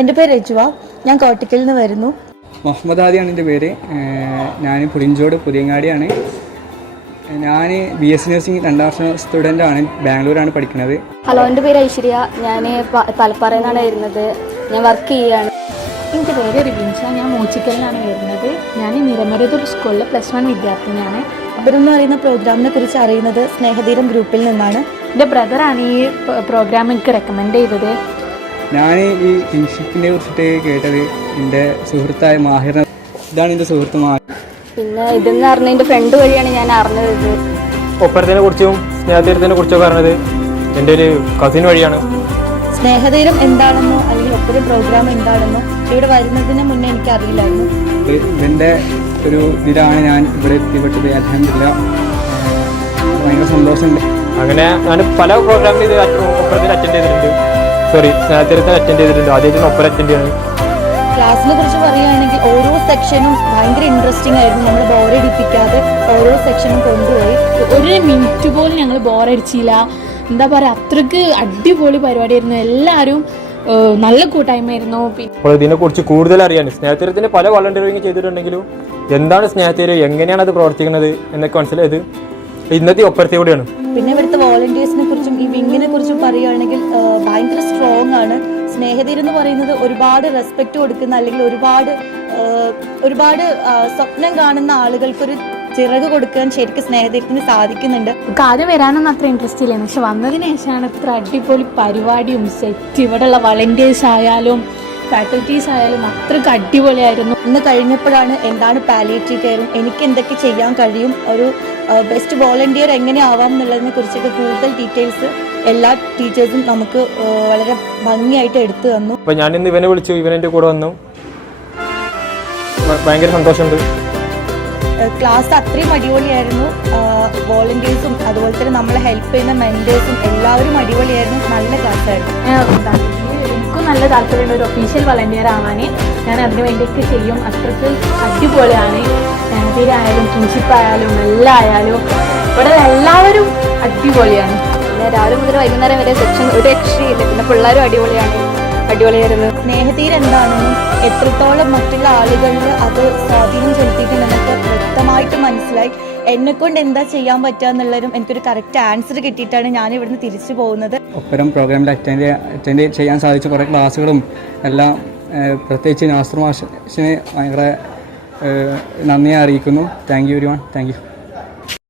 എൻ്റെ പേര് രജുവ. ഞാൻ കോട്ടക്കലിൽ നിന്ന് വരുന്നു. മുഹമ്മദ് ആദിയാണ് എൻ്റെ പേര്. ഞാൻ പുളിഞ്ചോട് പുതിയങ്ങാടിയാണ്. ഞാൻ BSc നഴ്സിംഗ് 2ാം വർഷ സ്റ്റുഡൻ്റാണ്. ബാംഗ്ലൂരാണ് പഠിക്കുന്നത്. ഹലോ, എൻ്റെ പേര് ഐശ്വര്യ. ഞാൻ തലപ്പാറയിൽ നിന്നാണ് വരുന്നത്. ഞാൻ വർക്ക് ചെയ്യുകയാണ്. എൻ്റെ പേര് റിവിൻഷ. ഞാൻ മൂച്ചിക്കലിനാണ് വരുന്നത്. ഞാൻ നിരമരുതൂർ സ്കൂളിലെ +1 വിദ്യാർത്ഥിനിയാണ്. അബിറെന്ന് പറയുന്ന പ്രോഗ്രാമിനെ കുറിച്ച് അറിയുന്നത് സ്നേഹതീരം ഗ്രൂപ്പിൽ നിന്നാണ്. എൻ്റെ ബ്രദറാണ് ഈ പ്രോഗ്രാം എനിക്ക് റെക്കമെൻഡ് ചെയ്തത്. ഞാൻ ഈ കിൻഷിപ്പിനെ കുറിച്ചിട്ട് കേട്ടത് എൻ്റെ സുഹൃത്തായ മാഹിർ. ഇതാണ് എൻ്റെ സുഹൃത്ത് മാഹിർ. പിന്നെ ഇതെന്ന് പറഞ്ഞ എൻ്റെ ഫ്രണ്ട് വഴിയാണ് ഞാൻ അറിഞ്ഞത്. ഒപ്പരത്തിനെ കുറിച്ചും സ്നേഹതീരത്തിനെ കുറിച്ചൊക്കെ അറിഞ്ഞത് എൻ്റെ ഒരു കസിൻ വഴിയാണ്. സ്നേഹതീരം എന്താണെന്നോ അല്ലെങ്കിൽ ഒപ്പരം പ്രോഗ്രാം എന്താണെന്നോ ഇവിടെ വരുന്നതിന് മുന്നേ എനിക്ക് അറിയില്ലായിരുന്നു. ഇതിൻ്റെ ഒരു ഇതിലാണ് ഞാൻ ഇവിടെ എത്തിപ്പെട്ടത്. അൽഹംദുലില്ലാഹ് ഭയങ്കര സന്തോഷമുണ്ട്. അങ്ങനെ ഞാൻ പല പ്രോഗ്രാമിൽ ഇത് ഒപ്പരത്തിൽ അറ്റൻഡ് ചെയ്തിട്ടുണ്ട്. സ്നേഹതീരത്തിൽ അറ്റൻഡ് ചെയ്തിട്ടുണ്ട്. ആദ്യമായിട്ട് ഒപ്പരം അറ്റൻഡ് ചെയ്യുന്നത്. ക്ലാസ്സിനെ കുറിച്ച് പറയുകയാണെങ്കിൽ ഓരോ സെക്ഷനും ഭയങ്കര ഇൻട്രസ്റ്റിംഗ് ആയിരുന്നു. നമ്മൾ ബോറടിപ്പിക്കാതെ ഓരോ സെക്ഷനും കൊണ്ടുപോയി. ഒരു മിനിറ്റ് പോലും ഞങ്ങൾ ബോറടിച്ചില്ല. എന്താ പറയുക, അത്രയ്ക്ക് അടിപൊളി പരിപാടിയായിരുന്നു. എല്ലാവരും നല്ല കൂട്ടായ്മയായിരുന്നു. അപ്പോൾ ഇതിനെക്കുറിച്ച് കൂടുതൽ അറിയാൻ സ്നേഹതീരത്തിന് പല വളണ്ടിയറിങ് ചെയ്തിട്ടുണ്ടെങ്കിലും എന്താണ് സ്നേഹതീരം, എങ്ങനെയാണ് അത് പ്രവർത്തിക്കുന്നത് എന്നൊക്കെ മനസ്സിലായത് ഇന്നത്തെ ഒപ്പരത്തിലൂടെയാണ്. പിന്നെ ഇവിടുത്തെ വോളണ്ടിയേഴ്സിനെ കുറിച്ചും ഈ വിങ്ങിനെ കുറിച്ചും പറയുകയാണെങ്കിൽ ഭയങ്കര സ്ട്രോങ് ആണ്. സ്നേഹതീരം എന്ന് പറയുന്നത് ഒരുപാട് റെസ്പെക്റ്റ് കൊടുക്കുന്ന അല്ലെങ്കിൽ ഒരുപാട് സ്വപ്നം കാണുന്ന ആളുകൾക്കൊരു ചിറക് കൊടുക്കാൻ ശരിക്കും സ്നേഹതീരത്തിന് സാധിക്കുന്നുണ്ട്. ആദ്യം വരാനൊന്നും അത്ര ഇൻട്രസ്റ്റ് ഇല്ലായിരുന്നു. പക്ഷെ വന്നതിന് ശേഷമാണ് ഇത്ര അടിപൊളി പരിപാടിയും സെറ്റ്. ഇവിടെയുള്ള വളണ്ടിയേഴ്സ് ആയാലും ഫാക്കൽറ്റീസ് ആയാലും അത്രയ്ക്ക് അടിപൊളിയായിരുന്നു. ഇന്ന് കഴിഞ്ഞപ്പോഴാണ് എന്താണ് പാലിയേറ്റീവ് കെയറും എനിക്ക് എന്തൊക്കെ ചെയ്യാൻ കഴിയും, ഒരു ബെസ്റ്റ് വോളണ്ടിയർ എങ്ങനെ ആവാം എന്നുള്ളതിനെ കുറിച്ചൊക്കെ കൂടുതൽ ഡീറ്റെയിൽസ് എല്ലാ ടീച്ചേഴ്സും നമുക്ക് വളരെ ഭംഗിയായിട്ട് എടുത്തു തന്നു. അപ്പോൾ ഞാൻ ഇന്ന് ഇവനെ വിളിച്ചു, ഇവനെൻ്റെ കൂടെ വന്നു. ഭയങ്കര സന്തോഷമുണ്ട്. ക്ലാസ് അത്രയും അടിപൊളിയായിരുന്നു. വോളണ്ടിയേഴ്സും അതുപോലെ തന്നെ നമ്മളെ ഹെൽപ്പ് ചെയ്യുന്ന മെൻറ്റേഴ്സും എല്ലാവരും അടിപൊളിയായിരുന്നു. നല്ല ക്ലാസ്സായിരുന്നു. എനിക്കും നല്ല താല്പര്യമുണ്ട് ഒരു ഒഫീഷ്യൽ വളണ്ടിയർ ആവാൻ. ഞാൻ അതിന് വേണ്ടിയൊക്കെ ചെയ്യും. അത്രയ്ക്ക് അടിപൊളിയാണ്. സ്നേഹതീരായാലും കിൻഷിപ്പായാലും എല്ലാം ആയാലും ഇവിടെ എല്ലാവരും അടിപൊളിയാണ്. പിന്നെ രാവിലെ മുതൽ വൈകുന്നേരം വരെ സെക്ഷൻ ഒരു രക്ഷയില്ല. പിന്നെ പിള്ളേരും അടിപൊളിയായിരുന്നു. സ്നേഹതീരം എന്താണെന്നും എത്രത്തോളം മറ്റുള്ള ആളുകളിൽ അത് സ്വാധീനം ചെലുത്തിയിട്ടുണ്ടെന്നൊക്കെ വ്യക്തമായിട്ട് മനസ്സിലായി. എന്നെക്കൊണ്ട് എന്താ ചെയ്യാൻ പറ്റുക എന്നുള്ളതും എനിക്കൊരു കറക്റ്റ് ആൻസർ കിട്ടിയിട്ടാണ് ഞാൻ ഇവിടുന്ന് തിരിച്ചു പോകുന്നത്. ഒപ്പരം പ്രോഗ്രാമിൽ അറ്റൻഡ് ചെയ്യാൻ സാധിച്ച കുറേ ക്ലാസ്സുകളും എല്ലാം പ്രത്യേകിച്ച് നാസർ മാഷിനെ ഭയങ്കര നന്ദി അറിയിക്കുന്നു. Thank you everyone. Thank you.